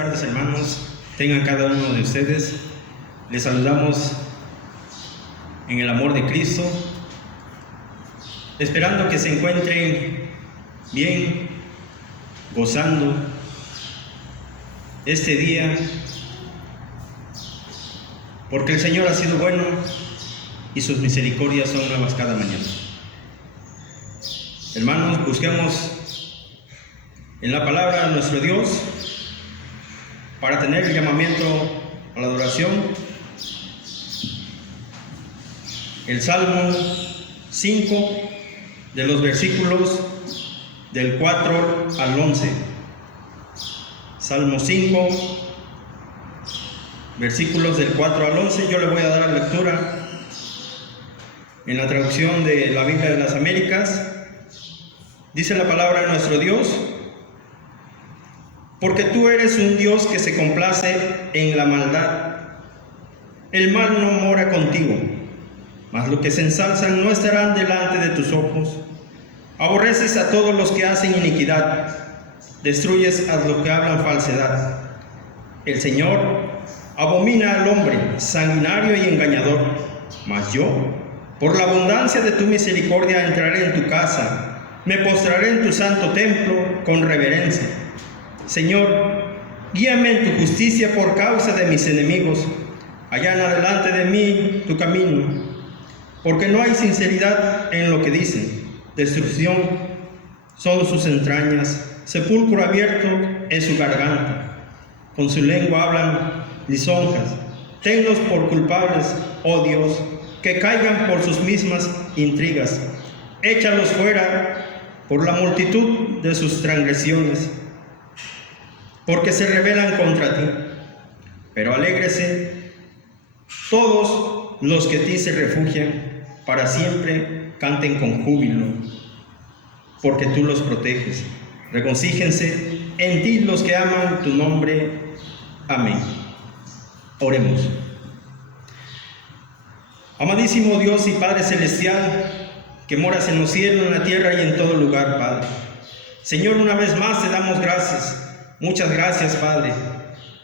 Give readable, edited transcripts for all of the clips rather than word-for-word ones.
tardes, hermanos. Tengan cada uno de ustedes. Les saludamos en el amor de Cristo, esperando que se encuentren bien, gozando este día, porque el Señor ha sido bueno y sus misericordias son nuevas cada mañana. Hermanos, busquemos en la palabra de nuestro Dios para tener el llamamiento a la adoración. El Salmo 5, de los versículos del 4 al 11. Salmo 5, versículos del 4 al 11. Yo le voy a dar la lectura en la traducción de la Biblia de las Américas. Dice la palabra de nuestro Dios: porque tú eres un Dios que se complace en la maldad. El mal no mora contigo, mas los que se ensalzan no estarán delante de tus ojos. Aborreces a todos los que hacen iniquidad, destruyes a los que hablan falsedad. El Señor abomina al hombre sanguinario y engañador, mas yo, por la abundancia de tu misericordia, entraré en tu casa, me postraré en tu santo templo con reverencia. Señor, guíame en tu justicia por causa de mis enemigos. Allana delante de mí tu camino, porque no hay sinceridad en lo que dicen. Destrucción son sus entrañas, sepulcro abierto en su garganta. Con su lengua hablan lisonjas. Tenlos por culpables, oh Dios, que caigan por sus mismas intrigas. Échalos fuera por la multitud de sus transgresiones, porque se rebelan contra ti. Pero alégrese todos los que a ti se refugian, para siempre canten con júbilo, porque tú los proteges. Regocíjense en ti los que aman tu nombre. Amén. Oremos. Amadísimo Dios y Padre Celestial, que moras en los cielos, en la tierra y en todo lugar, Padre. Señor, una vez más te damos gracias. Muchas gracias, Padre.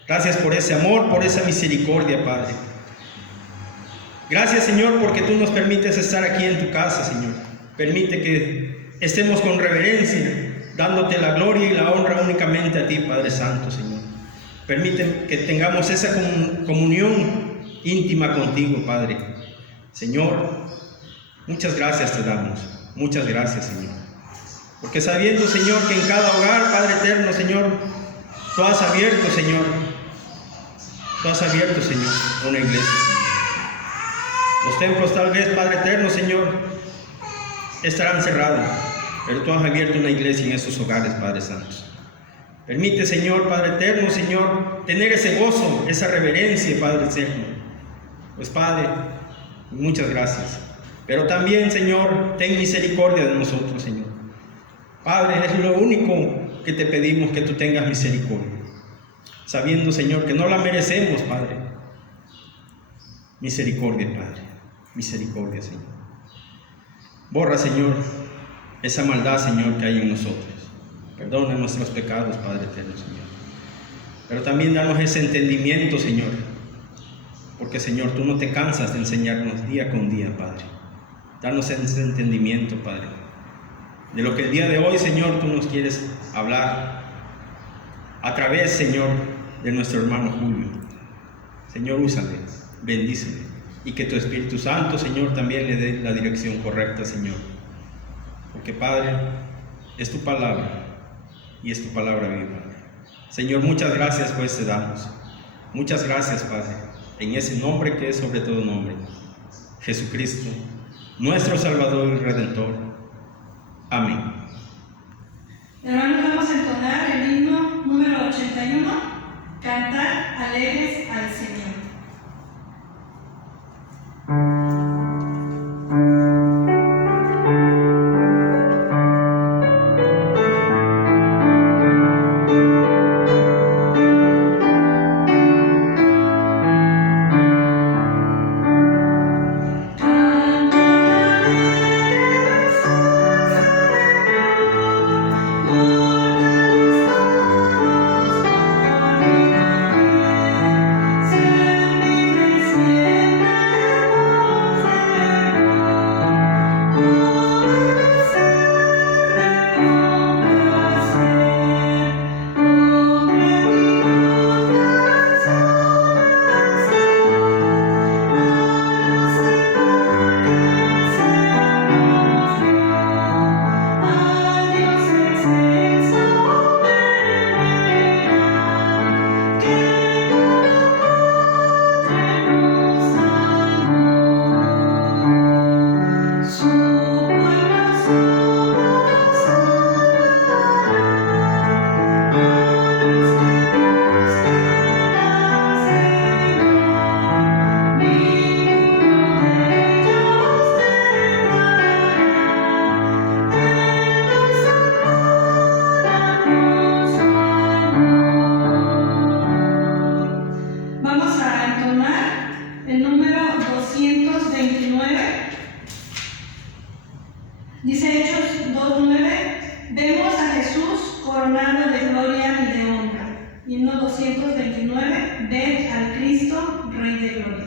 Gracias por ese amor, por esa misericordia, Padre. Gracias, Señor, porque tú nos permites estar aquí en tu casa, Señor. Permite que estemos con reverencia, dándote la gloria y la honra únicamente a ti, Padre Santo, Señor. Permite que tengamos esa comunión íntima contigo, Padre. Señor, muchas gracias te damos. Muchas gracias, Señor. Porque sabiendo, Señor, que en cada hogar, Padre eterno, Señor, tú has abierto, Señor, una iglesia, Señor. Los templos tal vez, Padre eterno, Señor, estarán cerrados, pero tú has abierto una iglesia en esos hogares, Padre Santo. Permite, Señor, Padre eterno, Señor, tener ese gozo, esa reverencia, Padre eterno. Pues, Padre, muchas gracias. Pero también, Señor, ten misericordia de nosotros, Señor. Padre, es lo único que te pedimos, que tú tengas misericordia. Sabiendo, Señor, que no la merecemos, Padre. Misericordia, Padre. Misericordia, Señor. Borra, Señor, esa maldad, Señor, que hay en nosotros. Perdona nuestros pecados, Padre eterno, Señor. Pero también danos ese entendimiento, Señor. Porque, Señor, tú no te cansas de enseñarnos día con día, Padre. Danos ese entendimiento, Padre, de lo que el día de hoy, Señor, tú nos quieres hablar a través, Señor, de nuestro hermano Julio. Señor, úsale, bendícele, y que tu Espíritu Santo, Señor, también le dé la dirección correcta, Señor. Porque, Padre, es tu palabra, y es tu palabra viva. Señor, muchas gracias, pues te damos. Muchas gracias, Padre, en ese nombre que es sobre todo nombre, Jesucristo, nuestro Salvador y Redentor. Amén. Hermanos, vamos a entonar el himno número 81, Cantar alegres al Señor. Cantar alegres Dice Hechos 2:9, vemos a Jesús coronado de gloria y de honra. Himno 229, ved al Cristo, Rey de gloria.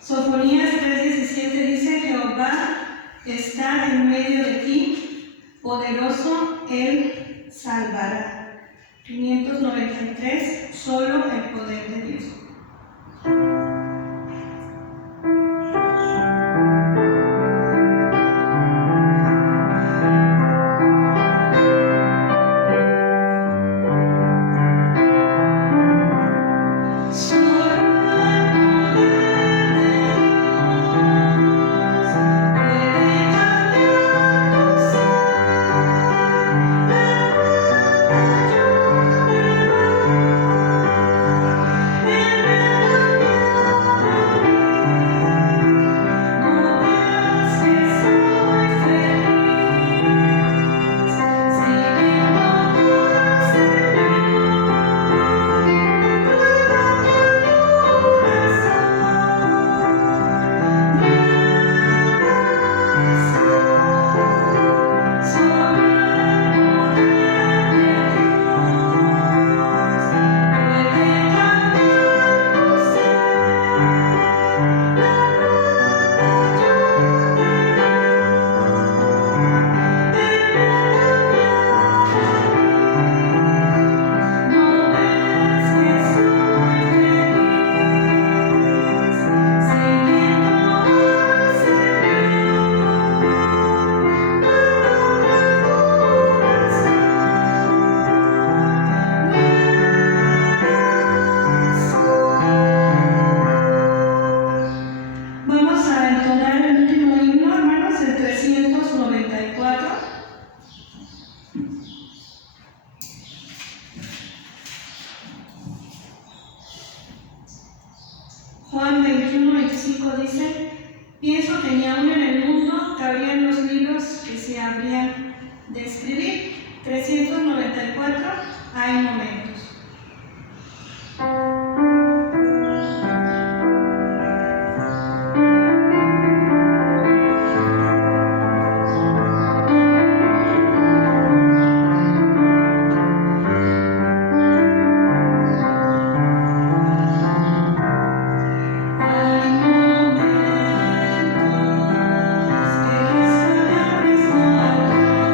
Sofonías 3:17 dice: Jehová está en medio de ti, poderoso Él salvará. 593, solo el poder de Dios. Juan 21:25 dice: pienso que ni aún en el mundo cabrían los libros que se habrían de escribir. 394, hay momentos. Hay momentos que las palabras no alcanzan.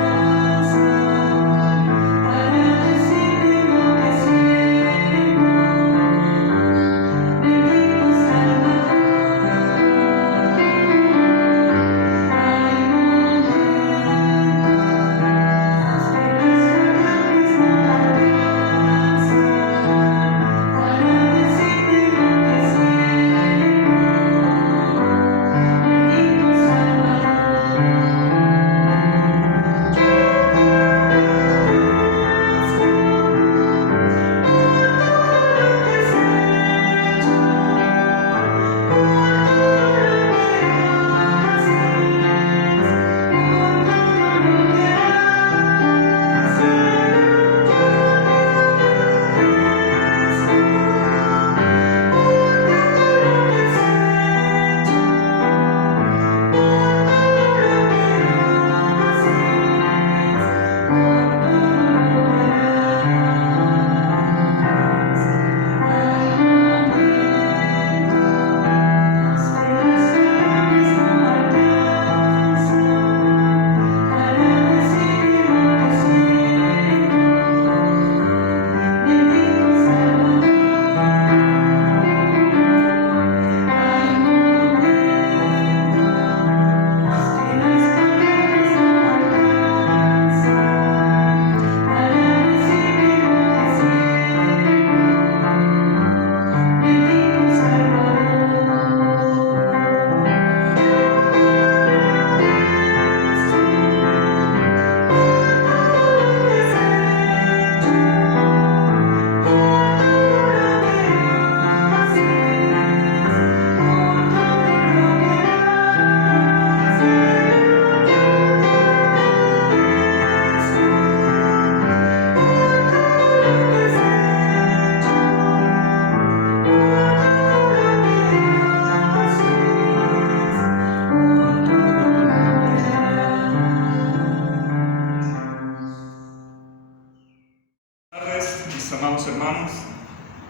Amados hermanos,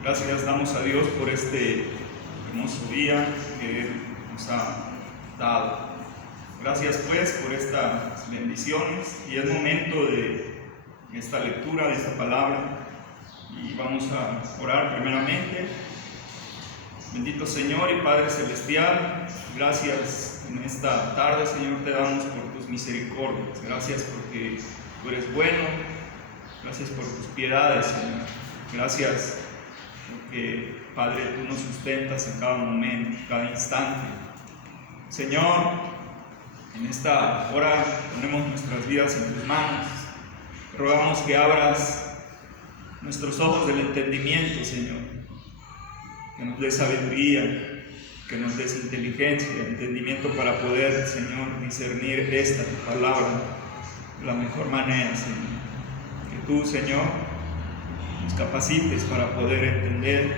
gracias damos a Dios por este hermoso día que Él nos ha dado. Gracias pues por estas bendiciones, y es momento de esta lectura, de esta palabra, y vamos a orar primeramente. Bendito Señor y Padre Celestial, gracias en esta tarde, Señor, te damos por tus misericordias. Gracias porque tú eres bueno, gracias por tus piedades, Señor. Gracias porque, Padre, tú nos sustentas en cada momento, en cada instante. Señor, en esta hora ponemos nuestras vidas en tus manos. Rogamos que abras nuestros ojos del entendimiento, Señor. Que nos des sabiduría, que nos des inteligencia, entendimiento para poder, Señor, discernir esta tu palabra de la mejor manera, Señor. Que tú, Señor, nos capacites para poder entender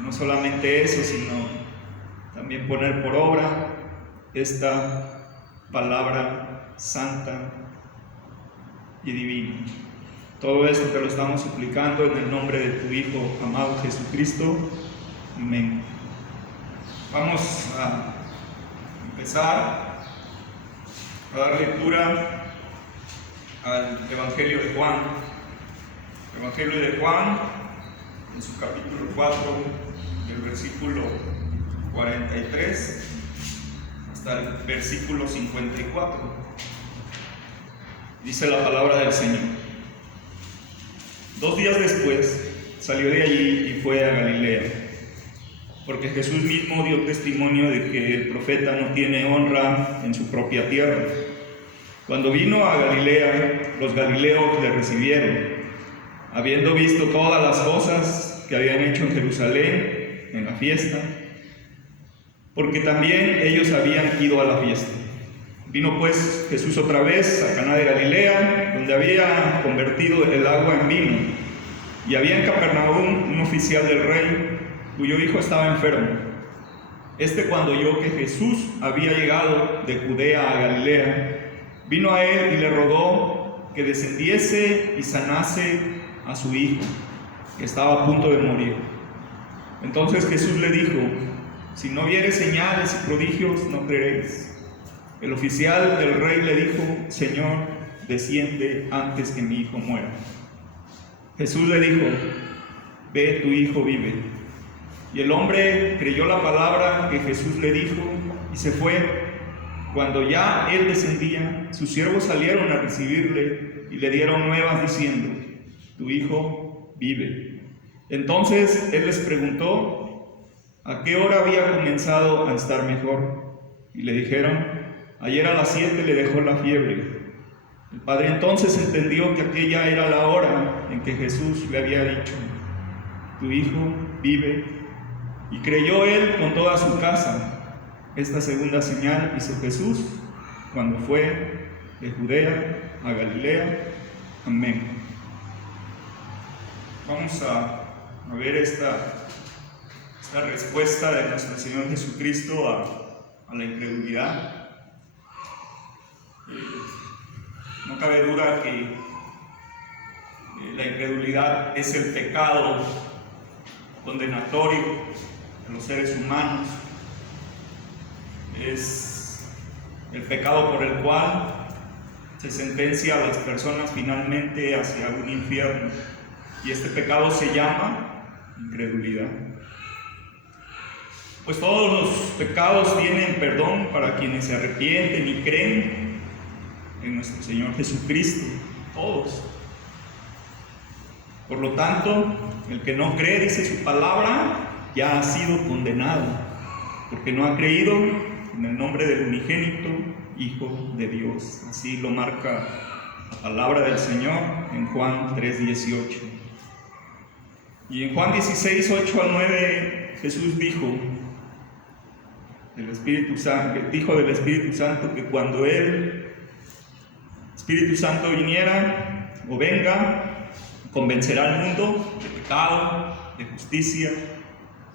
no solamente eso, sino también poner por obra esta palabra santa y divina. Todo esto te lo estamos suplicando en el nombre de tu Hijo amado Jesucristo. Amén. Vamos a empezar a dar lectura al Evangelio de Juan. El Evangelio de Juan, en su capítulo 4, del versículo 43 hasta el versículo 54. Dice la palabra del Señor. 2 días después salió de allí y fue a Galilea, porque Jesús mismo dio testimonio de que el profeta no tiene honra en su propia tierra. Cuando vino a Galilea, los galileos le recibieron, habiendo visto todas las cosas que habían hecho en Jerusalén en la fiesta, porque también ellos habían ido a la fiesta. Vino pues Jesús otra vez a Caná de Galilea, donde había convertido el agua en vino, y había en Capernaum un oficial del rey, cuyo hijo estaba enfermo. Cuando oyó que Jesús había llegado de Judea a Galilea, vino a él y le rogó que descendiese y sanase a su hijo, que estaba a punto de morir. Entonces Jesús le dijo: si no viereis señales y prodigios, no creeréis. El oficial del rey le dijo: Señor, desciende antes que mi hijo muera. Jesús le dijo: ve, tu hijo vive. Y el hombre creyó la palabra que Jesús le dijo y se fue. Cuando ya él descendía, sus siervos salieron a recibirle y le dieron nuevas diciendo: tu hijo vive. Entonces él les preguntó a qué hora había comenzado a estar mejor, y le dijeron: ayer a las 7 le dejó la fiebre. El padre entonces entendió que aquella era la hora en que Jesús le había dicho: tu hijo vive. Y creyó él con toda su casa. Esta segunda señal hizo Jesús cuando fue de Judea a Galilea. Amén. Vamos a ver esta respuesta de nuestro Señor Jesucristo a la incredulidad. No cabe duda que la incredulidad es el pecado condenatorio de los seres humanos. Es el pecado por el cual se sentencia a las personas finalmente hacia un infierno, y este pecado se llama incredulidad. Pues todos los pecados tienen perdón para quienes se arrepienten y creen en nuestro Señor Jesucristo, todos. Por lo tanto, el que no cree, dice su palabra, ya ha sido condenado, porque no ha creído en el nombre del unigénito Hijo de Dios. Así lo marca la palabra del Señor en Juan 3:18. Y en Juan 16:8 al 9, Jesús dijo del Espíritu Santo que cuando el Espíritu Santo viniera o venga, convencerá al mundo de pecado, de justicia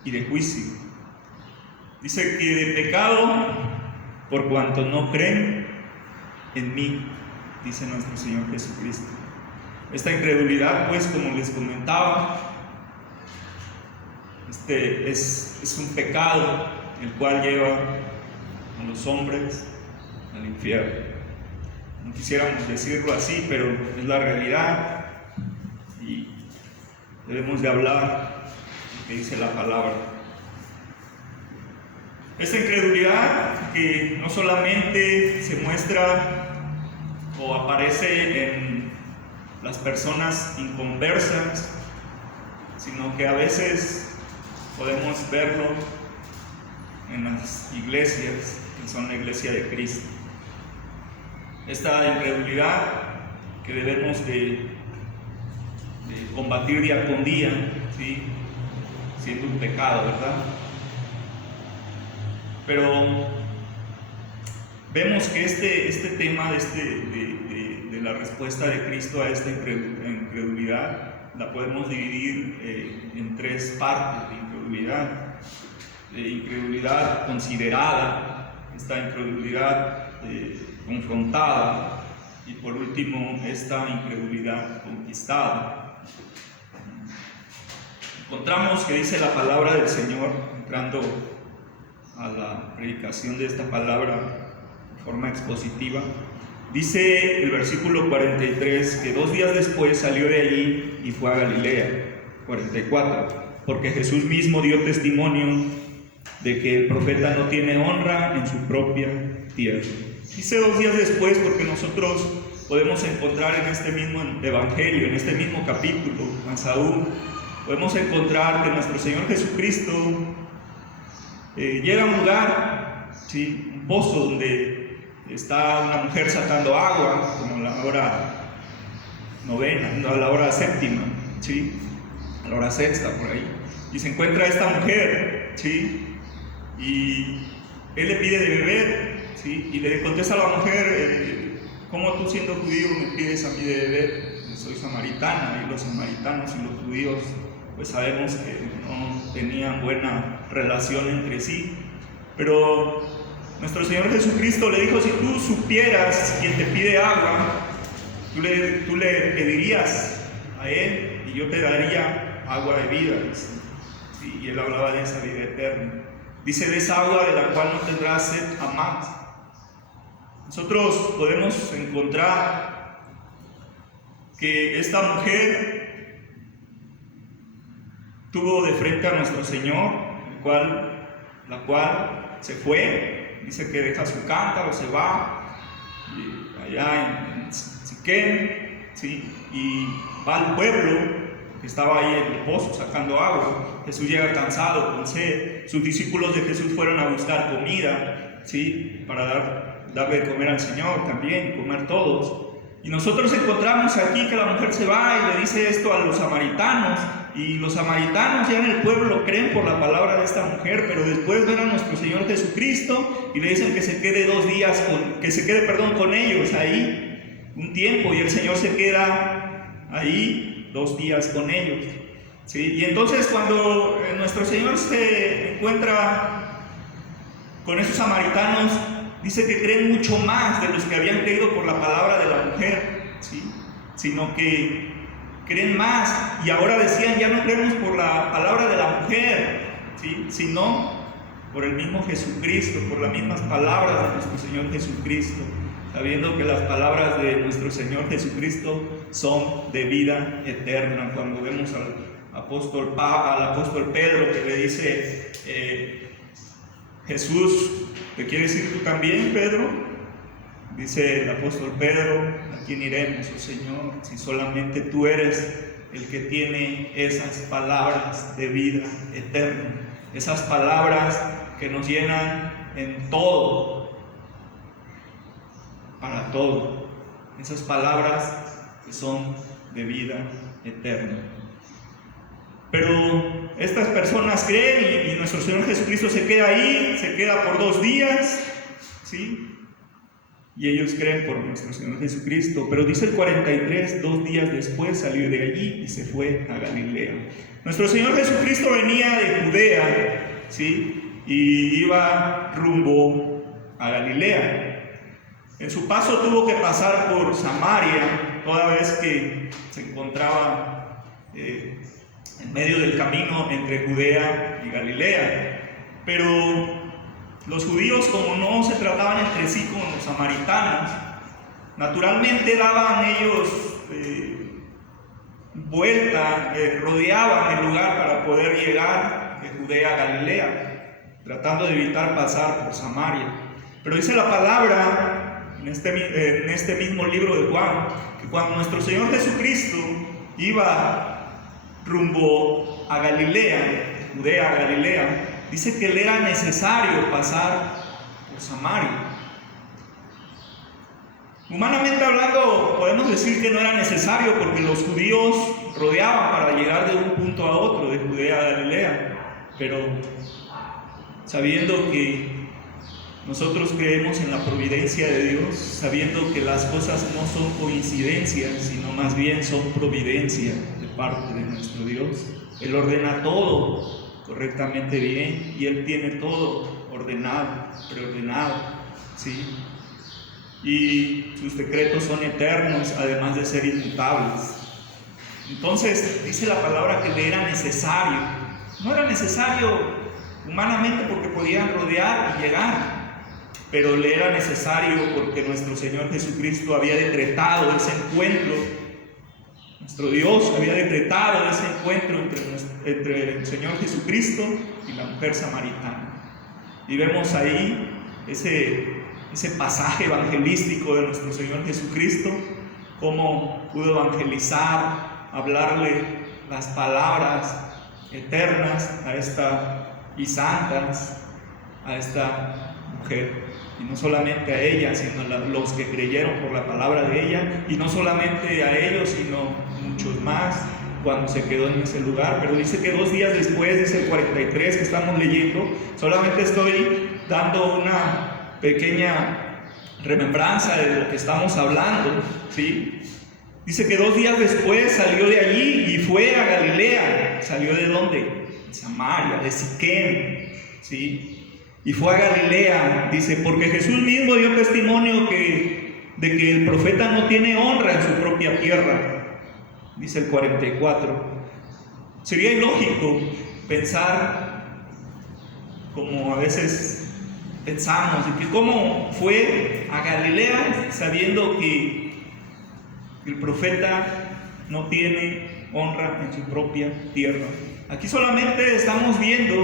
y de juicio. Dice que de pecado por cuanto no creen en mí, dice nuestro Señor Jesucristo. Esta incredulidad, pues, como les comentaba, es un pecado el cual lleva a los hombres al infierno. No quisiéramos decirlo así, pero es la realidad y debemos de hablar lo que dice la palabra. Esta incredulidad que no solamente se muestra o aparece en las personas inconversas, sino que a veces podemos verlo en las iglesias que son la iglesia de Cristo. Esta incredulidad que debemos de combatir día con día, ¿sí? Siendo un pecado, ¿verdad? Pero vemos que este tema de la respuesta de Cristo a esta incredulidad la podemos dividir en tres partes de incredulidad. Incredulidad considerada, esta incredulidad confrontada y por último esta incredulidad conquistada. Encontramos que dice la palabra del Señor, entrando a la predicación de esta palabra de forma expositiva, dice el versículo 43 que 2 días después salió de allí y fue a Galilea. 44, porque Jesús mismo dio testimonio de que el profeta no tiene honra en su propia tierra. Dice 2 días después porque nosotros podemos encontrar en este mismo evangelio, en este mismo capítulo, más aún, podemos encontrar que nuestro Señor Jesucristo llega a un lugar, ¿sí? Un pozo donde está una mujer sacando agua, como a la hora novena, no, a la hora séptima, ¿sí? A la hora sexta, por ahí. Y se encuentra esta mujer, ¿sí? Y él le pide de beber, ¿sí? Y le contesta a la mujer, ¿cómo tú siendo judío me pides a mí de beber? Soy samaritana, y los samaritanos y los judíos pues sabemos que no tenían buena relación entre sí. Pero nuestro Señor Jesucristo le dijo, si tú supieras quién te pide agua, tú le pedirías a Él y yo te daría agua de vida. ¿Sí? Y Él hablaba de esa vida eterna. Dice, de esa agua de la cual no tendrás sed jamás. Nosotros podemos encontrar que esta mujer tuvo de frente a nuestro Señor, la cual se fue, dice que deja su cántaro, se va, y allá en Siquem, ¿sí? Y va al pueblo que estaba ahí en el pozo sacando agua. Jesús llega cansado, con sed. Sus discípulos de Jesús fueron a buscar comida, ¿sí? Para darle de comer al Señor también, comer todos. Y nosotros encontramos aquí que la mujer se va y le dice esto a los samaritanos, y los samaritanos ya en el pueblo creen por la palabra de esta mujer, pero después ven a nuestro Señor Jesucristo y le dicen que se quede con ellos ahí un tiempo, y el Señor se queda ahí 2 días con ellos, ¿sí? Y entonces cuando nuestro Señor se encuentra con esos samaritanos, dice que creen mucho más de los que habían creído por la palabra de la mujer, ¿sí? Sino que creen más, y ahora decían, ya no creemos por la palabra de la mujer, ¿sí? Sino por el mismo Jesucristo, por las mismas palabras de nuestro Señor Jesucristo, sabiendo que las palabras de nuestro Señor Jesucristo son de vida eterna. Cuando vemos al apóstol Pedro que le dice, Jesús, ¿te quieres ir tú también, Pedro? Dice el apóstol Pedro, ¿a quién iremos, oh Señor, si solamente tú eres el que tiene esas palabras de vida eterna? Esas palabras que nos llenan en todo, para todo. Esas palabras que son de vida eterna. Pero estas personas creen y nuestro Señor Jesucristo se queda ahí, se queda por 2 días, ¿sí? Y ellos creen por nuestro Señor Jesucristo. Pero dice el 43, 2 días después salió de allí y se fue a Galilea. Nuestro Señor Jesucristo venía de Judea, ¿sí? Y iba rumbo a Galilea. En su paso tuvo que pasar por Samaria, toda vez que se encontraba en medio del camino entre Judea y Galilea. Pero los judíos, como no se trataban entre sí con los samaritanos, naturalmente daban ellos vuelta, rodeaban el lugar para poder llegar de Judea a Galilea, tratando de evitar pasar por Samaria. Pero dice la palabra en este mismo libro de Juan, que cuando nuestro Señor Jesucristo iba rumbo a Galilea, Judea a Galilea, dice que le era necesario pasar por Samaria. Humanamente hablando, podemos decir que no era necesario porque los judíos rodeaban para llegar de un punto a otro, de Judea a Galilea. Pero sabiendo que nosotros creemos en la providencia de Dios, sabiendo que las cosas no son coincidencias, sino más bien son providencia de parte de nuestro Dios. Él ordena todo correctamente bien y Él tiene todo ordenado, preordenado, ¿sí? Y sus decretos son eternos, además de ser inmutables. Entonces dice la palabra que le era necesario. No era necesario humanamente porque podían rodear y llegar, pero le era necesario porque nuestro Señor Jesucristo había decretado ese encuentro. Nuestro Dios había decretado ese encuentro entre el Señor Jesucristo y la mujer samaritana. Y vemos ahí ese pasaje evangelístico de nuestro Señor Jesucristo, cómo pudo evangelizar, hablarle las palabras eternas y santas a esta mujer. Y no solamente a ella, sino a los que creyeron por la palabra de ella, y no solamente a ellos, sino muchos más cuando se quedó en ese lugar. Pero dice que 2 días después, dice el 43 que estamos leyendo, solamente estoy dando una pequeña remembranza de lo que estamos hablando, ¿sí? Dice que 2 días después salió de allí y fue a Galilea. ¿Salió de dónde? De Samaria, de Siquem, ¿sí? Y fue a Galilea, dice, porque Jesús mismo dio testimonio de que el profeta no tiene honra en su propia tierra, dice el 44. Sería ilógico pensar como a veces pensamos, de que cómo fue a Galilea sabiendo que el profeta no tiene honra en su propia tierra. Aquí solamente estamos viendo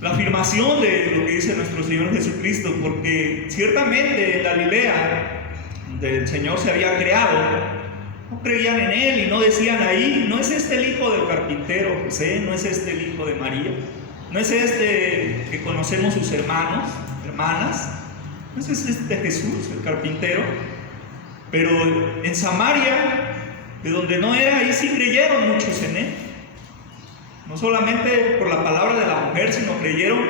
la afirmación de lo que dice nuestro Señor Jesucristo, porque ciertamente en Galilea, donde el Señor se había creado, no creían en Él y no decían ahí, no es este el hijo del carpintero José, no es este el hijo de María, no es este que conocemos sus hermanos, hermanas, no es este Jesús, el carpintero. Pero en Samaria, de donde no era, ahí sí creyeron muchos en Él. No solamente por la palabra de la mujer, sino creyeron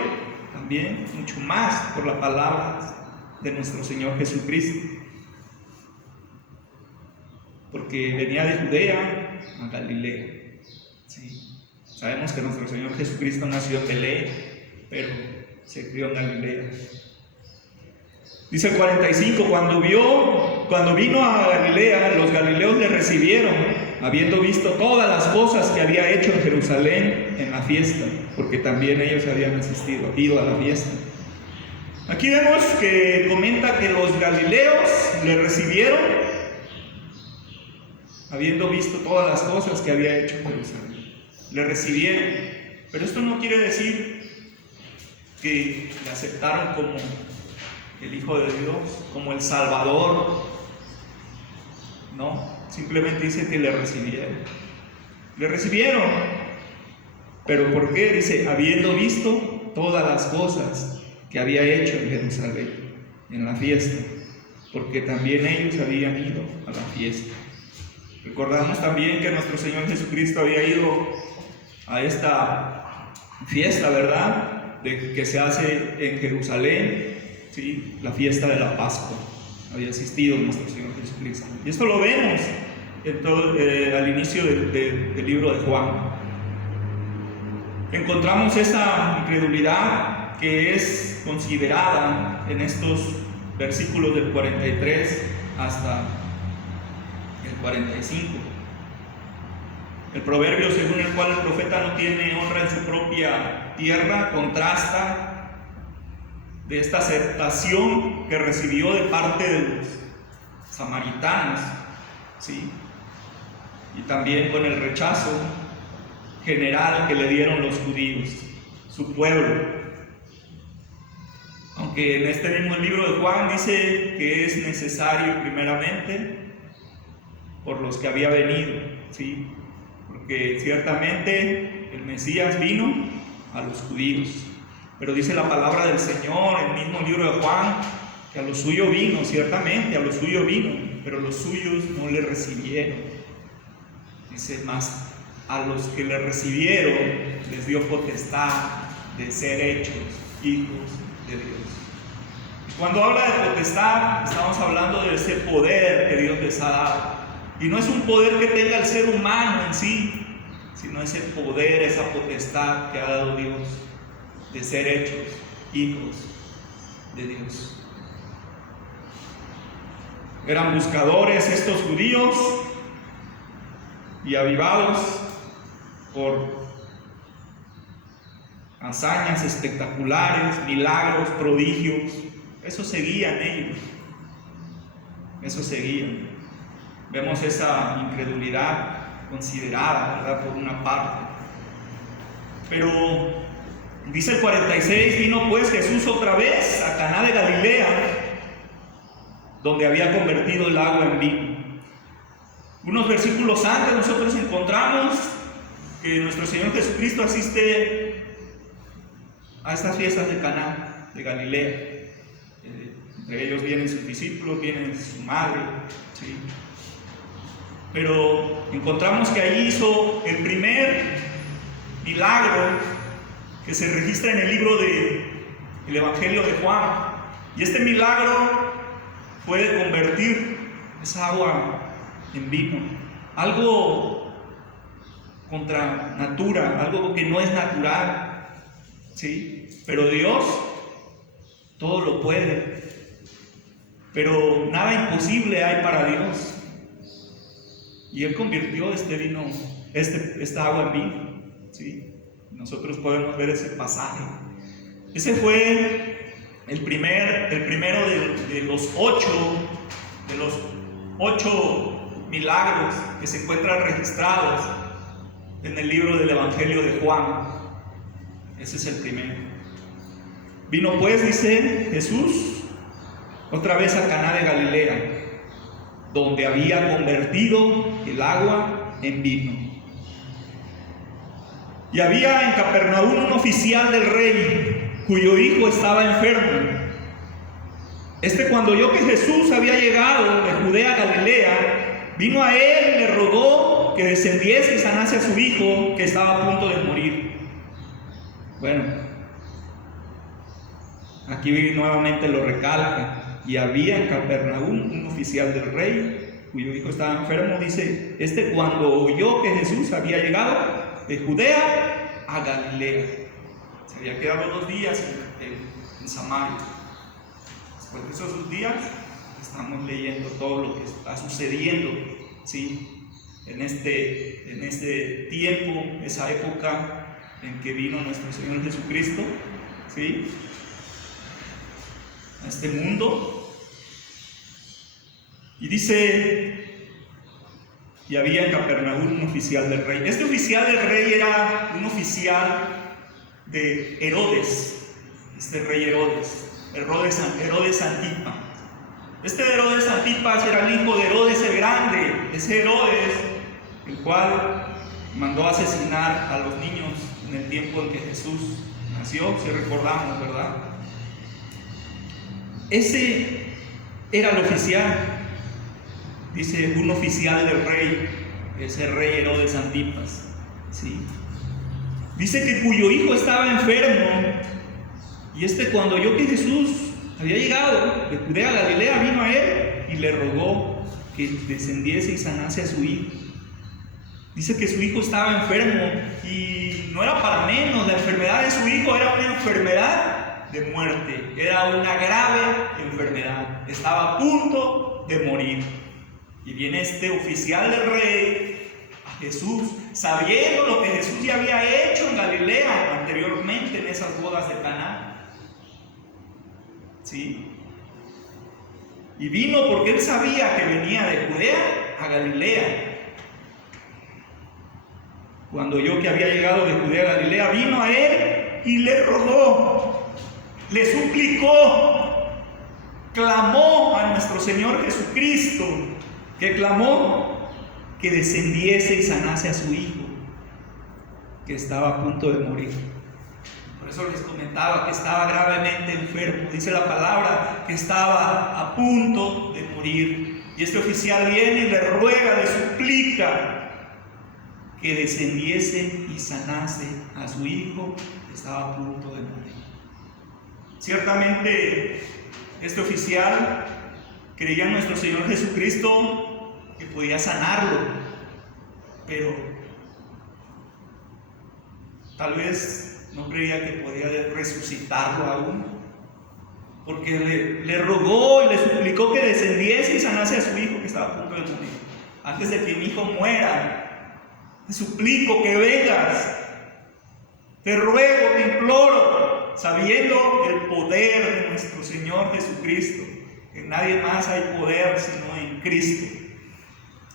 también mucho más por la palabra de nuestro Señor Jesucristo. Porque venía de Judea a Galilea. Sí. Sabemos que nuestro Señor Jesucristo nació en Belén, pero se crió en Galilea. Dice el 45, cuando vino a Galilea, los galileos le recibieron, habiendo visto todas las cosas que había hecho en Jerusalén en la fiesta, porque también ellos habían ido a la fiesta. Aquí vemos que comenta que los galileos le recibieron, habiendo visto todas las cosas que había hecho en Jerusalén. Le recibieron, pero esto no quiere decir que le aceptaron como el Hijo de Dios, como el Salvador. No, simplemente dice que le recibieron. Le recibieron. ¿Pero por qué? Dice, habiendo visto todas las cosas que había hecho en Jerusalén, en la fiesta, porque también ellos habían ido a la fiesta. Recordamos también que nuestro Señor Jesucristo había ido a esta fiesta, ¿verdad?, que se hace en Jerusalén, ¿sí?, la fiesta de la Pascua. Había asistido nuestro Señor Jesucristo. Y esto lo vemos al inicio del libro de Juan. Encontramos esa incredulidad que es considerada en estos versículos del 43 hasta el 45. El proverbio según el cual el profeta no tiene honra en su propia tierra contrasta de esta aceptación que recibió de parte de los samaritanos, ¿sí? Y también con el rechazo general que le dieron los judíos, su pueblo. Aunque en este mismo libro de Juan dice que es necesario primeramente por los que había venido, ¿sí? Porque ciertamente el Mesías vino a los judíos, pero dice la palabra del Señor en el mismo libro de Juan que a lo suyo vino, ciertamente a lo suyo vino, pero los suyos no le recibieron. Dice más, a los que le recibieron les dio potestad de ser hechos hijos de Dios. Y cuando habla de potestad, estamos hablando de ese poder que Dios les ha dado. Y no es un poder que tenga el ser humano en sí, sino ese poder, esa potestad que ha dado Dios de ser hechos hijos de Dios. Eran buscadores estos judíos y avivados por hazañas espectaculares, milagros, prodigios. Eso seguían ellos, eso seguían. Vemos esa incredulidad considerada, ¿verdad?, por una parte. Pero dice el 46, vino pues Jesús otra vez a Caná de Galilea, donde había convertido el agua en vino. Unos versículos antes nosotros encontramos que nuestro Señor Jesucristo asiste a estas fiestas de Caná de Galilea. Entre ellos vienen sus discípulos, viene su madre, ¿sí? Pero encontramos que allí hizo el primer milagro que se registra en el libro del Evangelio de Juan. Y este milagro fue de convertir esa agua en vino. Algo contra natura, algo que no es natural, ¿sí? Pero Dios todo lo puede. Pero nada imposible hay para Dios. Y Él convirtió este vino, esta agua en vino, ¿sí? Nosotros podemos ver ese pasaje. Ese fue el primero de los ocho milagros que se encuentran registrados en el libro del Evangelio de Juan. Ese es el primero. Vino pues, dice Jesús, otra vez a Caná de Galilea, donde había convertido el agua en vino. Y había en Capernaum un oficial del rey, cuyo hijo estaba enfermo. Cuando oyó que Jesús había llegado de Judea a Galilea, vino a él y le rogó que descendiese y sanase a su hijo, que estaba a punto de morir. Bueno, aquí nuevamente lo recalca. Y había en Capernaum un oficial del rey, cuyo hijo estaba enfermo. Dice, cuando oyó que Jesús había llegado de Judea a Galilea. Se había quedado 2 días en Samaria. Después de esos 2 días, estamos leyendo todo lo que está sucediendo, ¿sí? En este tiempo, esa época en que vino nuestro Señor Jesucristo, ¿sí?, a este mundo. Y dice, y había en Capernaum un oficial del rey. Este oficial del rey era un oficial de Herodes, este rey Herodes Antipas. Este Herodes Antipas era el hijo de Herodes el Grande, ese Herodes, el cual mandó asesinar a los niños en el tiempo en que Jesús nació, si recordamos, ¿verdad? Ese era el oficial, dice, un oficial del rey, ese rey Herodes Antipas, ¿sí? Dice que cuyo hijo estaba enfermo, y cuando oyó que Jesús había llegado de Judea a Galilea, vino a él y le rogó que descendiese y sanase a su hijo. Dice que su hijo estaba enfermo, y no era para menos. La enfermedad de su hijo era una enfermedad de muerte, era una grave enfermedad, estaba a punto de morir. Y viene este oficial del rey a Jesús, sabiendo lo que Jesús ya había hecho en Galilea anteriormente en esas bodas de Caná. ¿Sí? Y vino porque él sabía que venía de Judea a Galilea. Cuando oyó que había llegado de Judea a Galilea, vino a él y le rogó, le suplicó, clamó a nuestro Señor Jesucristo, que clamó que descendiese y sanase a su hijo, que estaba a punto de morir. Por eso les comentaba que estaba gravemente enfermo. Dice la palabra que estaba a punto de morir. Y este oficial viene y le ruega, le suplica que descendiese y sanase a su hijo que estaba a punto de morir. Ciertamente este oficial creía en nuestro Señor Jesucristo que podía sanarlo, pero tal vez no creía que podía resucitarlo aún, porque le rogó y le suplicó que descendiese y sanase a su hijo que estaba a punto de morir. Antes de que mi hijo muera, te suplico que vengas, te ruego, te imploro, sabiendo el poder de nuestro Señor Jesucristo. En nadie más hay poder sino en Cristo.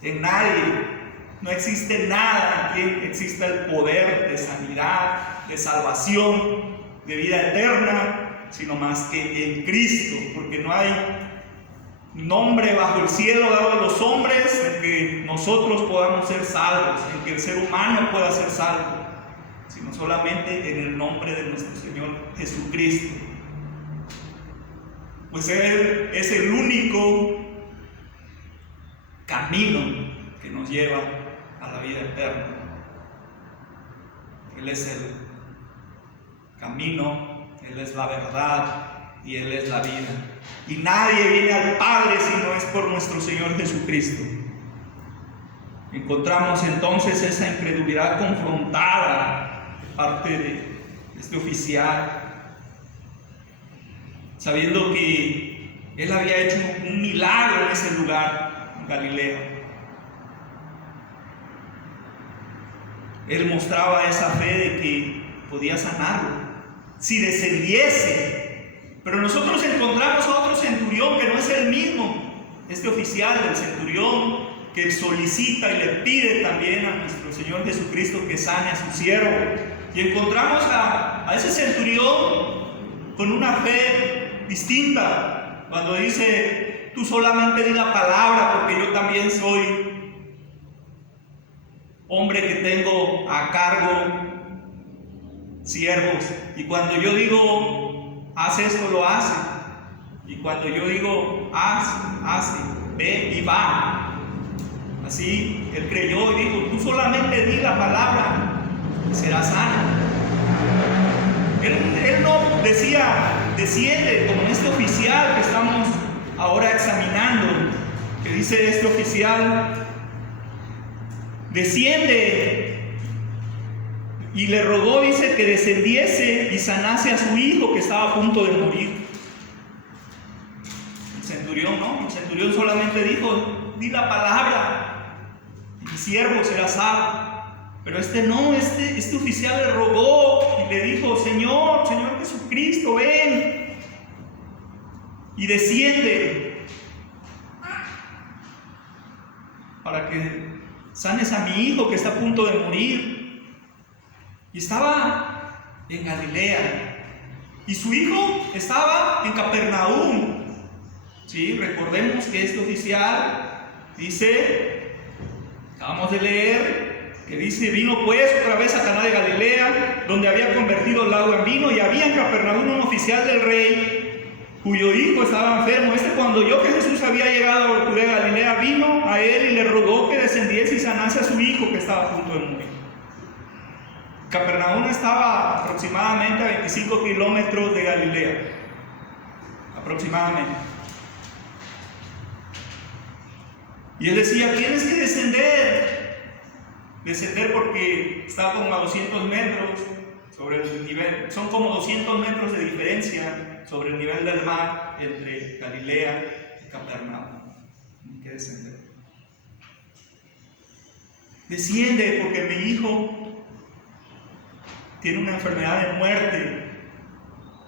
En nadie. No existe nada en quien exista el poder de sanidad, de salvación, de vida eterna, sino más que en Cristo, porque no hay nombre bajo el cielo dado a los hombres en que nosotros podamos ser salvos, en que el ser humano pueda ser salvo, sino solamente en el nombre de nuestro Señor Jesucristo. Pues Él es el único camino que nos lleva a la vida eterna. Él es el camino, Él es la verdad y Él es la vida. Y nadie viene al Padre si no es por nuestro Señor Jesucristo. Encontramos entonces esa incredulidad confrontada de parte de este oficial, sabiendo que Él había hecho un milagro en ese lugar, en Galilea. Él mostraba esa fe de que podía sanarlo si descendiese. Pero nosotros encontramos a otro centurión que no es el mismo, este oficial del centurión que solicita y le pide también a nuestro Señor Jesucristo que sane a su siervo. Y encontramos a ese centurión con una fe distinta, cuando dice: tú solamente di la palabra, porque yo también soy hombre que tengo a cargo siervos, y cuando yo digo haz esto, lo hace, y cuando yo digo haz, hace, ve y va. Así él creyó y dijo: tú solamente di la palabra y serás sano. Él no decía desciende, como este oficial que estamos ahora examinando, que dice este oficial: desciende, y le rogó, dice, que descendiese y sanase a su hijo que estaba a punto de morir. El centurión no, el centurión solamente dijo: di la palabra, mi siervo será salvo. Pero este no, este oficial le rogó y le dijo: Señor Jesucristo, ven y desciende para que sanes a mi hijo que está a punto de morir. Y estaba en Galilea, y su hijo estaba en Capernaum. ¿Sí? Recordemos que este oficial dice, acabamos de leer, que dice: vino pues otra vez a Caná de Galilea, donde había convertido el agua en vino, y había en Capernaum un oficial del rey, cuyo hijo estaba enfermo. Cuando oyó que Jesús había llegado a Judea de Galilea, vino a él y le rogó que descendiese y sanase a su hijo que estaba a punto de morir. Capernaum estaba aproximadamente a 25 kilómetros de Galilea, aproximadamente. Y él decía: tienes que descender porque está como a 200 metros sobre el nivel, son como 200 metros de diferencia sobre el nivel del mar entre Galilea y Capernaum. Hay que descender. desciende porque mi hijo tiene una enfermedad de muerte.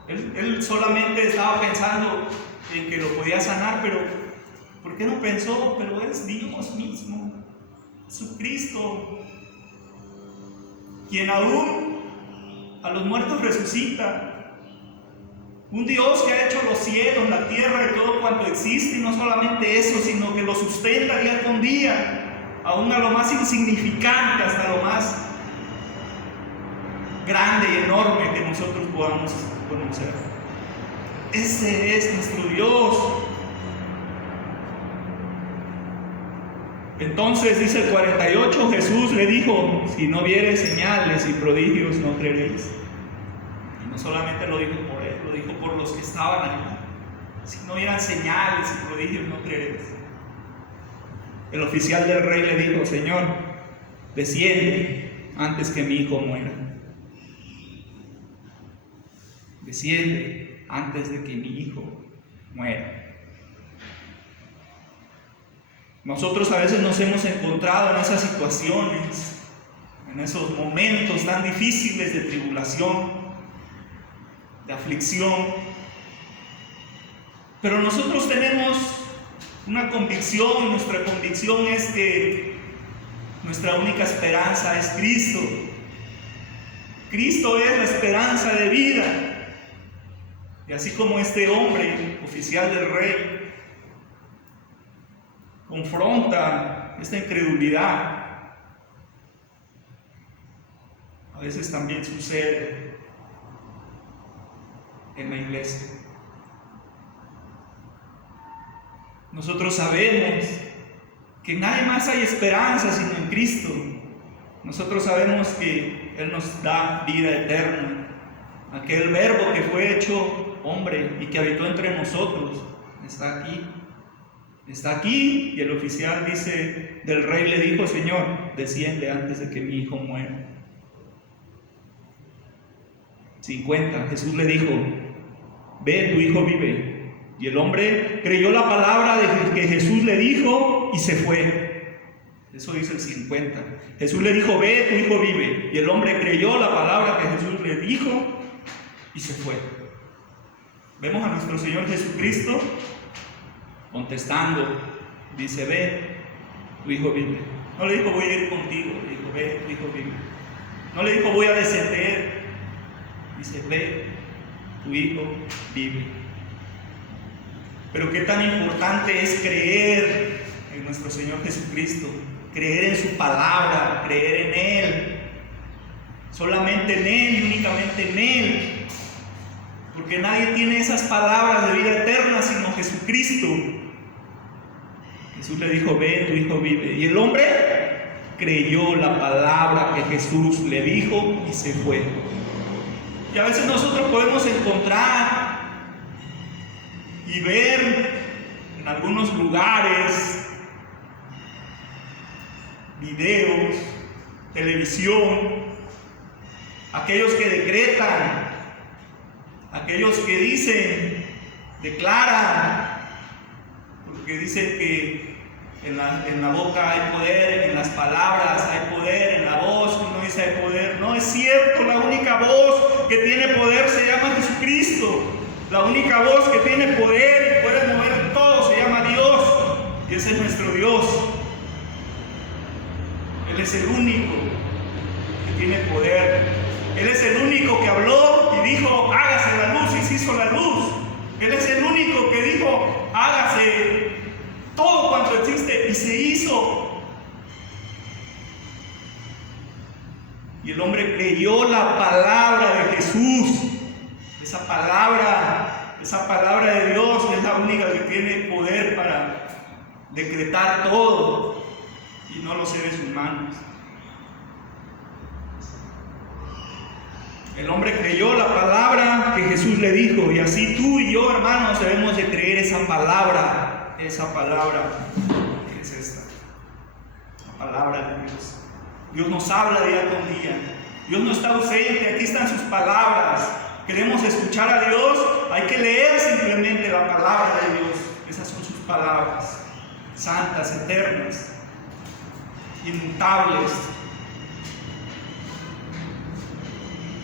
Él solamente estaba pensando en que lo podía sanar, pero ¿por qué no pensó? Pero es Dios mismo, Jesucristo, quien aún a los muertos resucita. Un Dios que ha hecho los cielos, la tierra y todo cuanto existe, y no solamente eso, sino que lo sustenta día con día, aún a lo más insignificante, hasta lo más grande y enorme que nosotros podamos conocer. Ese es nuestro Dios. Entonces dice el 48, Jesús le dijo: si no viereis señales y prodigios, no creeréis. Y no solamente lo dijo por él, lo dijo por los que estaban allí. Si no vieran señales y prodigios, no creeréis. El oficial del rey le dijo: Señor, desciende antes que mi hijo muera. Desciende antes de que mi hijo muera. Nosotros a veces nos hemos encontrado en esas situaciones, en esos momentos tan difíciles de tribulación, de aflicción, pero nosotros tenemos una convicción, y nuestra convicción es que nuestra única esperanza es Cristo. Cristo es la esperanza de vida. Y así como este hombre, oficial del rey, confronta esta incredulidad, a veces también sucede en la iglesia. Nosotros sabemos que en nadie más hay esperanza sino en Cristo. Nosotros sabemos que Él nos da vida eterna. Aquel verbo que fue hecho hombre y que habitó entre nosotros está aquí. Está aquí. Y el oficial del rey le dijo: Señor, desciende antes de que mi hijo muera. 50. Jesús le dijo: ve, tu hijo vive. Y el hombre creyó la palabra de que Jesús le dijo y se fue. Eso dice el 50. Jesús le dijo: ve, tu hijo vive. Y el hombre creyó la palabra que Jesús le dijo y se fue. Vemos a nuestro Señor Jesucristo contestando. Dice: ve, tu hijo vive. No le dijo: voy a ir contigo. Le dijo: ve, tu hijo vive. No le dijo: voy a descender. Dice: ve, tu hijo vive. Pero qué tan importante es creer en nuestro Señor Jesucristo, creer en su palabra, creer en Él, solamente en Él y únicamente en Él, porque nadie tiene esas palabras de vida eterna sino Jesucristo. Jesús le dijo: ve, tu hijo vive. Y el hombre creyó la palabra que Jesús le dijo y se fue. Y a veces nosotros podemos encontrar y ver en algunos lugares videos, televisión, aquellos que decretan, aquellos que dicen, declaran, porque dicen que en la boca hay poder, en las palabras hay poder, en la voz uno dice hay poder. No es cierto, la única voz que tiene poder se llama Jesucristo. La única voz que tiene poder y puede mover todo se llama Dios, y ese es nuestro Dios. Él es el único que tiene poder. Él es el único que habló y dijo: hágase la luz, y se hizo la luz. Él es el único que dijo: hágase todo cuanto existe, y se hizo. Y el hombre creyó la palabra de Jesús. Esa palabra de Dios es la única que tiene poder para decretar todo, y no los seres humanos. El hombre creyó la palabra que Jesús le dijo, y así tú y yo, hermanos, debemos de creer esa palabra. Esa palabra que es esta, la palabra de Dios. Dios nos habla día con día. Dios no está ausente, aquí están sus palabras. Queremos escuchar a Dios, hay que leer simplemente la palabra de Dios. Esas son sus palabras, santas, eternas. inmutables.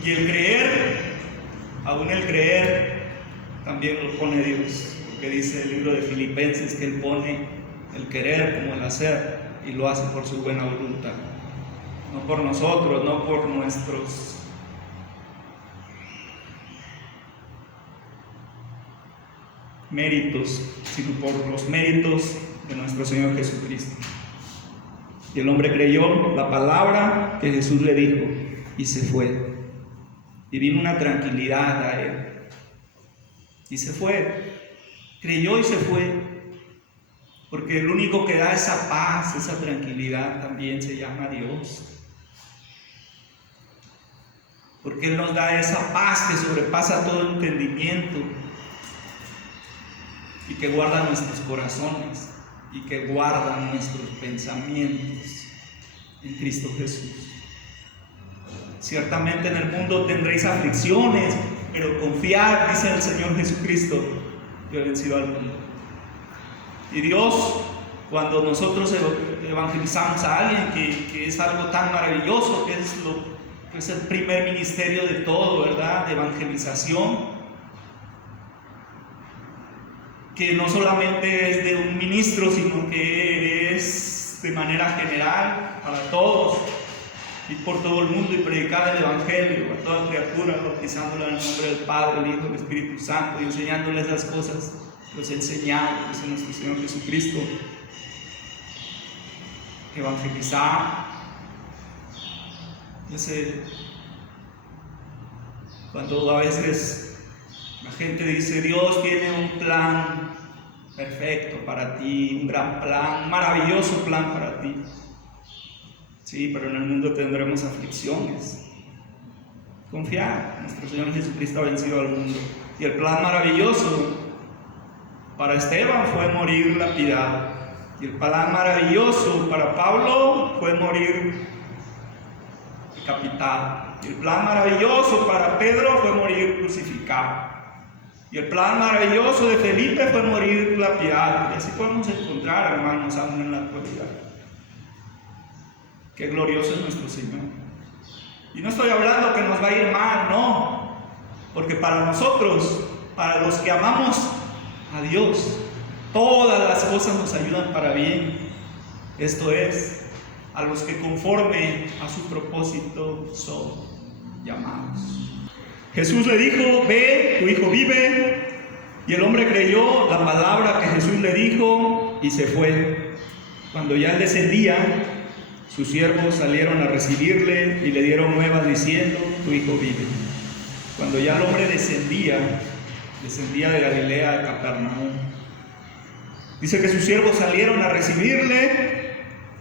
Y el creer, aún el creer, también lo pone Dios, porque dice el libro de Filipenses que Él pone el querer como el hacer y lo hace por su buena voluntad, no por nosotros, no por nuestros méritos, sino por los méritos de nuestro Señor Jesucristo. Y el hombre creyó la palabra que Jesús le dijo y se fue. Y vino una tranquilidad a él. Y se fue. Creyó y se fue. Porque el único que da esa paz, esa tranquilidad también se llama Dios. Porque Él nos da esa paz que sobrepasa todo entendimiento y que guarda nuestros corazones y que guarda nuestros pensamientos en Cristo Jesús. Ciertamente en el mundo tendréis aflicciones, pero confiad, dice el Señor Jesucristo, que ha vencido al mundo. Y Dios, cuando nosotros evangelizamos a alguien, que es algo tan maravilloso, que es el primer ministerio de todo, ¿verdad? De evangelización, que no solamente es de un ministro, sino que es de manera general para todos, ir por todo el mundo y predicar el Evangelio a toda criatura, bautizándola en el nombre del Padre, el Hijo y el Espíritu Santo, y enseñándoles las cosas que os he enseñado, dice nuestro Señor Jesucristo. Evangelizar. Cuando a veces la gente dice, Dios tiene un plan perfecto para ti, un gran plan, un maravilloso plan para ti. Sí, pero en el mundo tendremos aflicciones. Confiar, nuestro Señor Jesucristo ha vencido al mundo. Y el plan maravilloso para Esteban fue morir lapidado. Y el plan maravilloso para Pablo fue morir decapitado. Y el plan maravilloso para Pedro fue morir crucificado. Y el plan maravilloso de Felipe fue morir lapidado. Y así podemos encontrar, hermanos, aún en la actualidad. Qué glorioso es nuestro Señor. Y no estoy hablando que nos va a ir mal, no. Porque para nosotros, para los que amamos a Dios, todas las cosas nos ayudan para bien. Esto es, a los que conforme a su propósito son llamados. Jesús le dijo, ve, tu hijo vive. Y el hombre creyó la palabra que Jesús le dijo y se fue. Cuando ya él descendía, sus siervos salieron a recibirle y le dieron nuevas diciendo, tu hijo vive. Cuando ya el hombre descendía de Galilea a Capernaum. Dice que sus siervos salieron a recibirle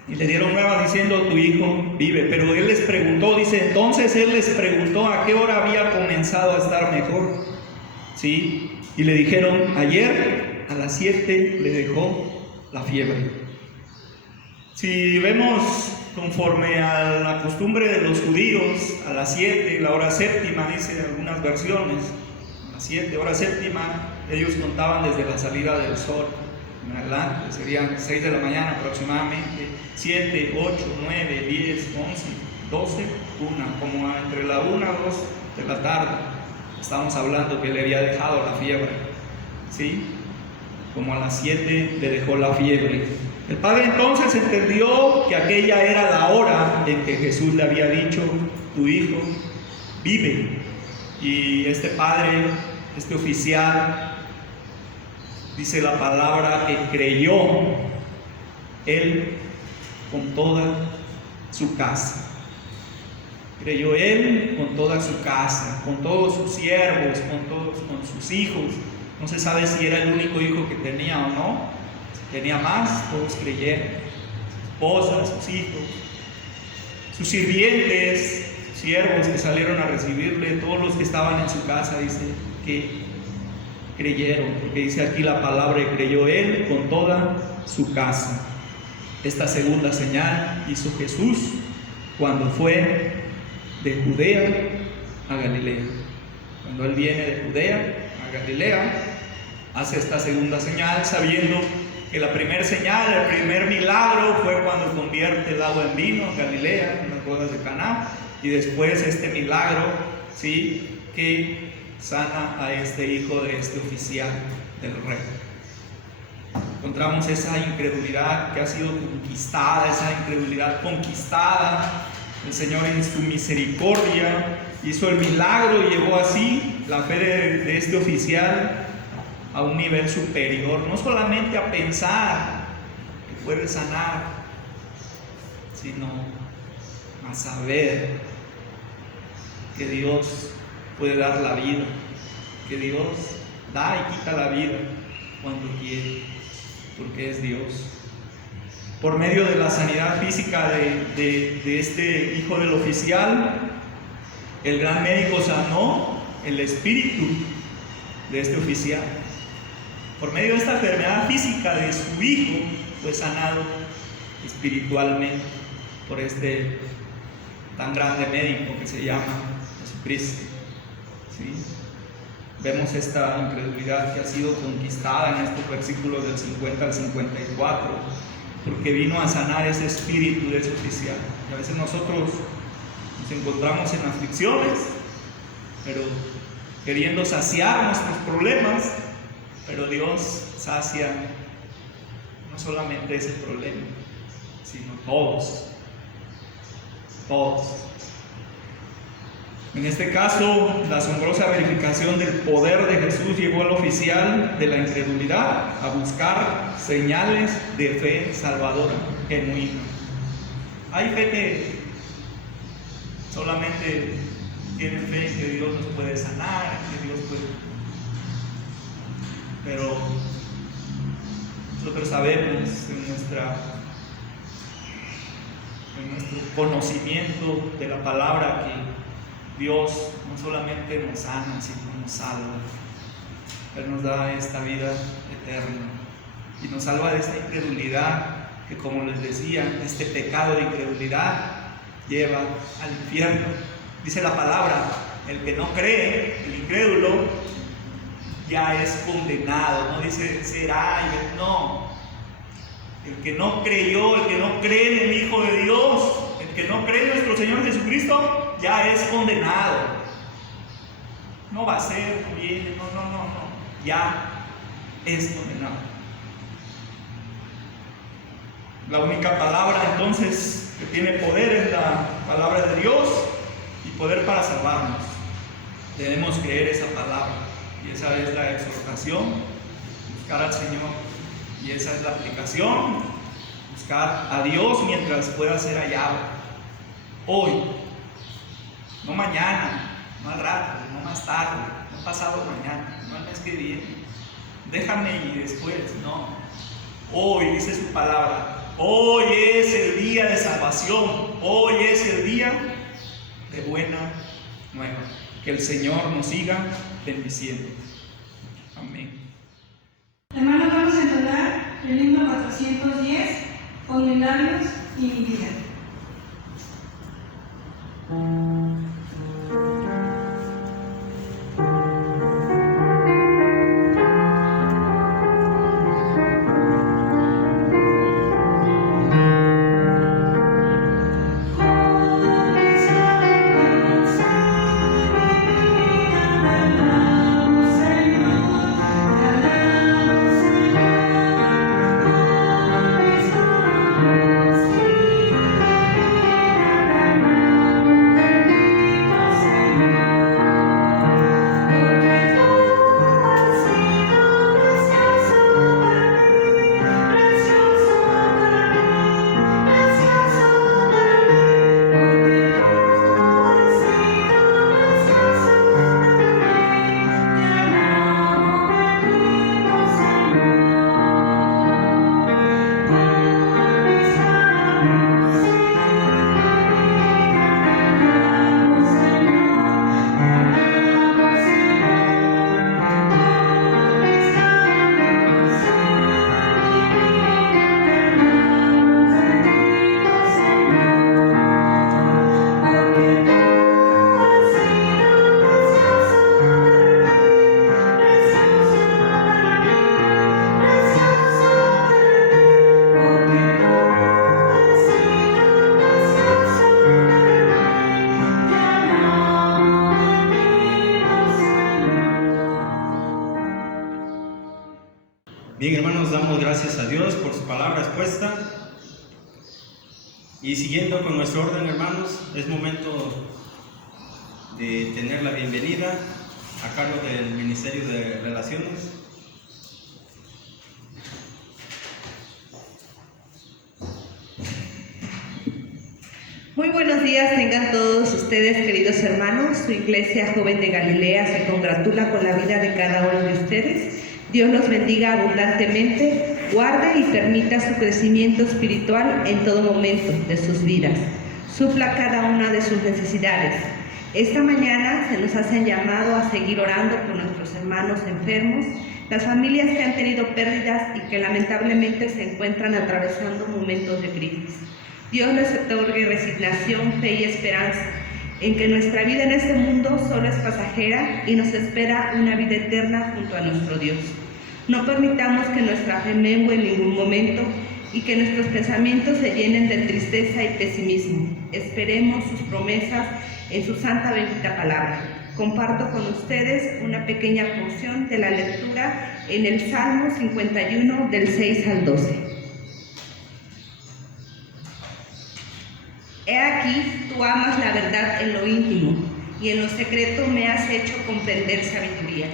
y le dieron nuevas diciendo, tu hijo vive. Pero él les preguntó, dice, entonces él les preguntó a qué hora había comenzado a estar mejor. ¿Sí? Y le dijeron, ayer a las 7 le dejó la fiebre. Si vemos conforme a la costumbre de los judíos, a las 7, la hora séptima, dice en algunas versiones, a las 7, hora séptima, ellos contaban desde la salida del sol en adelante, serían 6 de la mañana aproximadamente, 7, 8, 9, 10, 11, 12, 1, como entre la 1 y 2 de la tarde. Estamos hablando que le había dejado la fiebre, ¿sí? Como a las 7 le dejó la fiebre. El padre entonces entendió que aquella era la hora en que Jesús le había dicho, tu hijo vive. Y este padre, este oficial, dice la palabra que creyó él con toda su casa. Creyó él con toda su casa, con todos sus siervos, con sus hijos. No se sabe si era el único hijo que tenía o no. Si tenía más, todos creyeron. Su esposa, sus hijos, sus sirvientes, siervos que salieron a recibirle, todos los que estaban en su casa, dice que creyeron, porque dice aquí la palabra, y creyó él con toda su casa. Esta segunda señal hizo Jesús cuando fue de Judea a Galilea. Cuando él viene de Judea a Galilea, hace esta segunda señal sabiendo que la primera señal, el primer milagro fue cuando convierte el agua en vino en Galilea, en las bodas de Caná, y después este milagro, ¿sí?, que sana a este hijo de este oficial del rey. Encontramos esa incredulidad que ha sido conquistada, esa incredulidad conquistada. El Señor en su misericordia hizo el milagro y llevó así la fe de este oficial a un nivel superior, no solamente a pensar que puede sanar, sino a saber que Dios puede dar la vida, que Dios da y quita la vida cuando quiere, porque es Dios. Por medio de la sanidad física de este hijo del oficial, el gran médico sanó el espíritu de este oficial. Por medio de esta enfermedad física de su hijo, fue sanado espiritualmente por este tan grande médico que se llama Jesucristo. ¿Sí? Vemos esta incredulidad que ha sido conquistada en estos versículos del 50 al 54, porque vino a sanar ese espíritu de ese oficial. Y a veces nosotros nos encontramos en aflicciones, pero queriendo saciar nuestros problemas, pero Dios sacia no solamente ese problema, sino todos. En este caso, la asombrosa verificación del poder de Jesús llevó al oficial de la incredulidad a buscar señales de fe salvadora genuina. Hay fe que solamente tiene fe en que Dios nos puede sanar, que Dios puede. Pero nosotros sabemos en nuestro conocimiento de la palabra que Dios no solamente nos sana, sino nos salva. Él nos da esta vida eterna y nos salva de esta incredulidad que, como les decía, este pecado de incredulidad lleva al infierno. Dice la palabra, el que no cree, el incrédulo, ya es condenado. No dice será, no. El que no creyó, el que no cree en el Hijo de Dios, el que no cree en nuestro Señor Jesucristo, ya es condenado. No va a ser, bien, no. Ya es condenado. La única palabra entonces que tiene poder es la palabra de Dios y poder para salvarnos. Debemos creer esa palabra y esa es la exhortación, buscar al Señor, y esa es la aplicación, buscar a Dios mientras pueda ser hallado. Hoy, no mañana, no al rato, no más tarde, no pasado mañana, no el mes que viene, déjame y después, no. Hoy dice su palabra, hoy es el día de salvación, hoy es el día de buena nueva. Que el Señor nos siga bendiciendo. Amén. Hermanos, vamos a entonar el himno 410 con mis labios y mi vida. Señor. Bien, hermanos, damos gracias a Dios por su palabra expuesta. Y siguiendo con nuestro orden, hermanos, es momento de tener la bienvenida a cargo del Ministerio de Relaciones. Muy buenos días tengan todos ustedes, queridos hermanos. Su Iglesia Joven de Galilea se congratula con la vida de cada uno de ustedes. Dios los bendiga abundantemente, guarde y permita su crecimiento espiritual en todo momento de sus vidas. Supla cada una de sus necesidades. Esta mañana se nos hacen llamado a seguir orando por nuestros hermanos enfermos, las familias que han tenido pérdidas y que lamentablemente se encuentran atravesando momentos de crisis. Dios les otorgue resignación, fe y esperanza en que nuestra vida en este mundo solo es pasajera y nos espera una vida eterna junto a nuestro Dios. No permitamos que nuestra fe mengue en ningún momento y que nuestros pensamientos se llenen de tristeza y pesimismo. Esperemos sus promesas en su santa bendita palabra. Comparto con ustedes una pequeña porción de la lectura en el Salmo 51 del 6 al 12. He aquí, tú amas la verdad en lo íntimo, y en lo secreto me has hecho comprender sabiduría.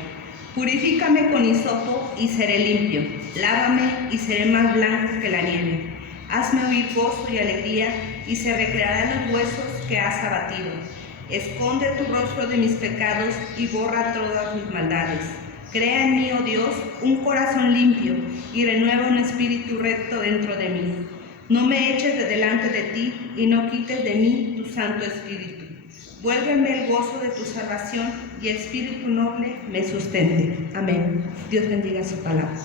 Purifícame con hisopo y seré limpio, lávame y seré más blanco que la nieve. Hazme oír gozo y alegría, y se recrearán los huesos que has abatido. Esconde tu rostro de mis pecados y borra todas mis maldades. Crea en mí, oh Dios, un corazón limpio, y renueva un espíritu recto dentro de mí. No me eches de delante de ti y no quites de mí tu Santo Espíritu. Vuélveme el gozo de tu salvación y espíritu noble me sustente. Amén. Dios bendiga su palabra.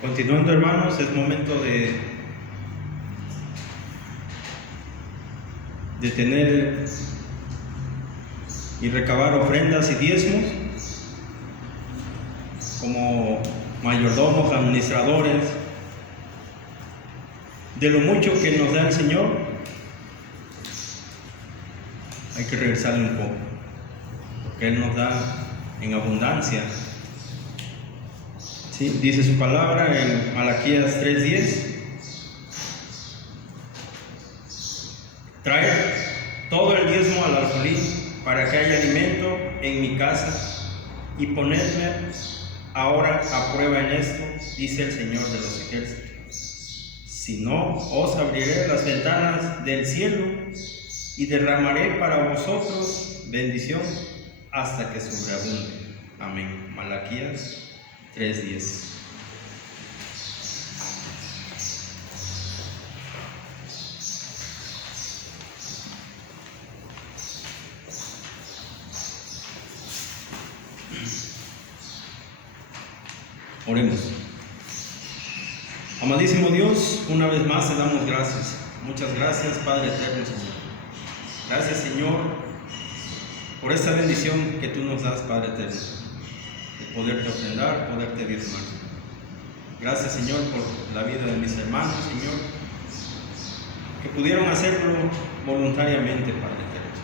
Continuando, hermanos, es momento de tener y recabar ofrendas y diezmos como mayordomos, administradores, de lo mucho que nos da el Señor. Hay que regresarle un poco, porque Él nos da en abundancia. ¿Sí? Dice su palabra en Malaquías 3:10: traer todo el diezmo al alfolí para que haya alimento en mi casa, y ponerme ahora a prueba en esto, dice el Señor de los ejércitos. Si no, os abriré las ventanas del cielo y derramaré para vosotros bendición hasta que sobreabunde. Amén. Malaquías 3:10. Oremos. Amadísimo Dios, una vez más te damos gracias. Muchas gracias, Padre eterno, Señor. Gracias, Señor, por esta bendición que tú nos das, Padre eterno, de poderte ofrendar, poderte diezmar. Gracias, Señor, por la vida de mis hermanos, Señor, que pudieron hacerlo voluntariamente, Padre eterno.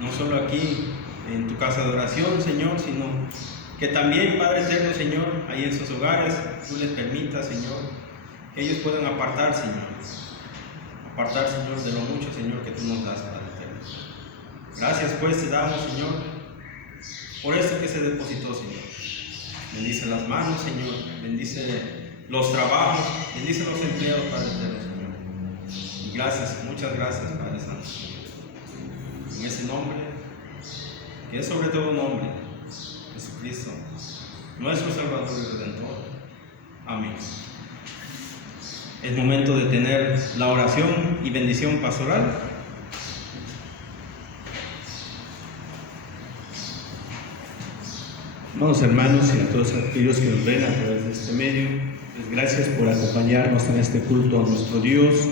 No solo aquí en tu casa de oración, Señor, sino que también, Padre eterno, Señor, ahí en sus hogares, tú les permitas, Señor, que ellos puedan apartar, Señor, de lo mucho, Señor, que tú nos das, Padre eterno. Gracias, pues, te damos, Señor, por esto que se depositó, Señor. Bendice las manos, Señor, bendice los trabajos, bendice los empleados, Padre eterno, Señor. Y gracias, muchas gracias, Padre Santo. En ese nombre, que es sobre todo un nombre, Jesucristo, nuestro Salvador y Redentor. Amén. Es momento de tener la oración y bendición pastoral. Amados hermanos y a todos aquellos que nos ven a través de este medio, les gracias por acompañarnos en este culto a nuestro Dios,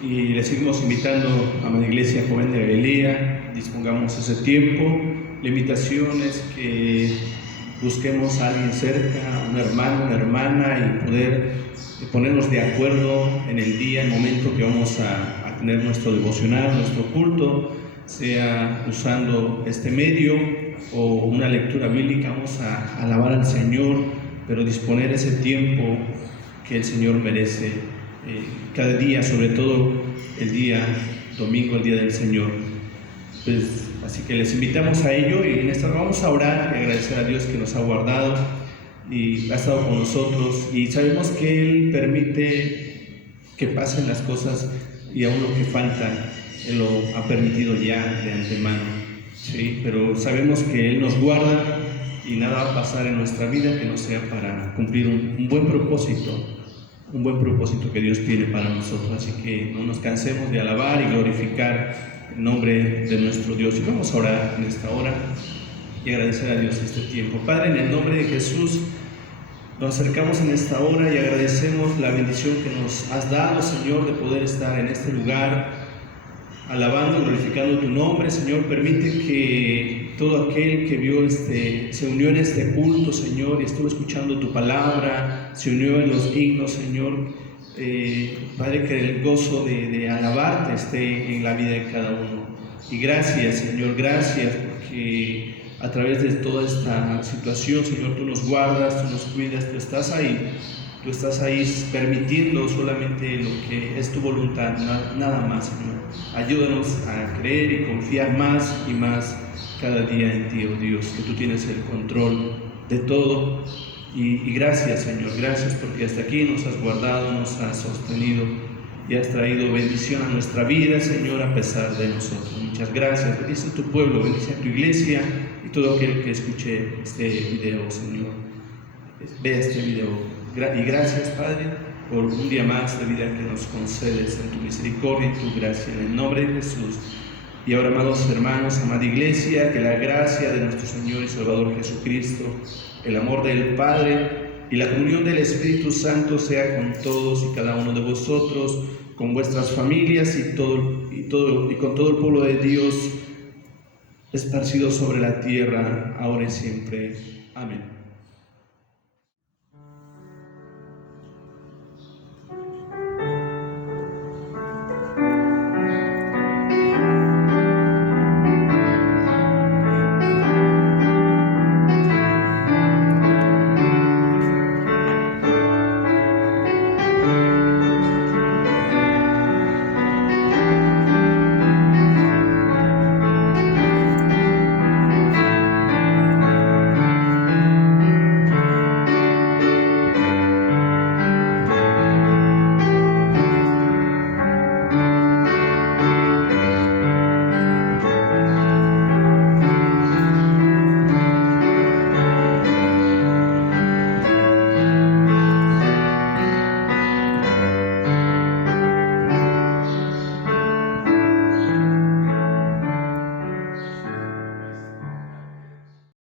y les seguimos invitando a la Iglesia Joven de Galilea. Dispongamos ese tiempo. La invitación es que busquemos a alguien cerca, un hermano, una hermana, y poder ponernos de acuerdo en el día, el momento que vamos a tener nuestro devocional, nuestro culto, sea usando este medio o una lectura bíblica. Vamos a alabar al Señor, pero disponer ese tiempo que el Señor merece cada día, sobre todo el día domingo, el día del Señor. Pues, así que les invitamos a ello, y en esta hora vamos a orar y agradecer a Dios que nos ha guardado y ha estado con nosotros, y sabemos que Él permite que pasen las cosas, y aún lo que falta Él lo ha permitido ya de antemano, ¿sí? Pero sabemos que Él nos guarda y nada va a pasar en nuestra vida que no sea para cumplir un buen propósito que Dios tiene para nosotros. Así que no nos cansemos de alabar y glorificar el nombre de nuestro Dios, y vamos a orar en esta hora y agradecer a Dios este tiempo. Padre, en el nombre de Jesús, nos acercamos en esta hora y agradecemos la bendición que nos has dado, Señor, de poder estar en este lugar alabando y glorificando tu nombre. Señor, permite que todo aquel que se unió en este culto, Señor, y estuvo escuchando tu palabra, se unió en los himnos, Señor, Padre, que el gozo de alabarte esté en la vida de cada uno. Y gracias, Señor, gracias, porque a través de toda esta situación, Señor, tú nos guardas, tú nos cuidas, tú estás ahí permitiendo solamente lo que es tu voluntad, nada más, Señor. Ayúdanos a creer y confiar más y más cada día en ti, oh Dios, que tú tienes el control de todo. Y gracias, Señor, gracias porque hasta aquí nos has guardado, nos has sostenido y has traído bendición a nuestra vida, Señor, a pesar de nosotros. Muchas gracias. Bendice a tu pueblo, bendice a tu iglesia y todo aquel que escuche este video, Señor. Vea este video. Y gracias, Padre, por un día más de vida que nos concedes en tu misericordia y tu gracia, en el nombre de Jesús. Y ahora, amados hermanos, amada iglesia, que la gracia de nuestro Señor y Salvador Jesucristo, el amor del Padre y la comunión del Espíritu Santo sea con todos y cada uno de vosotros, con vuestras familias y con todo el pueblo de Dios esparcido sobre la tierra, ahora y siempre. Amén.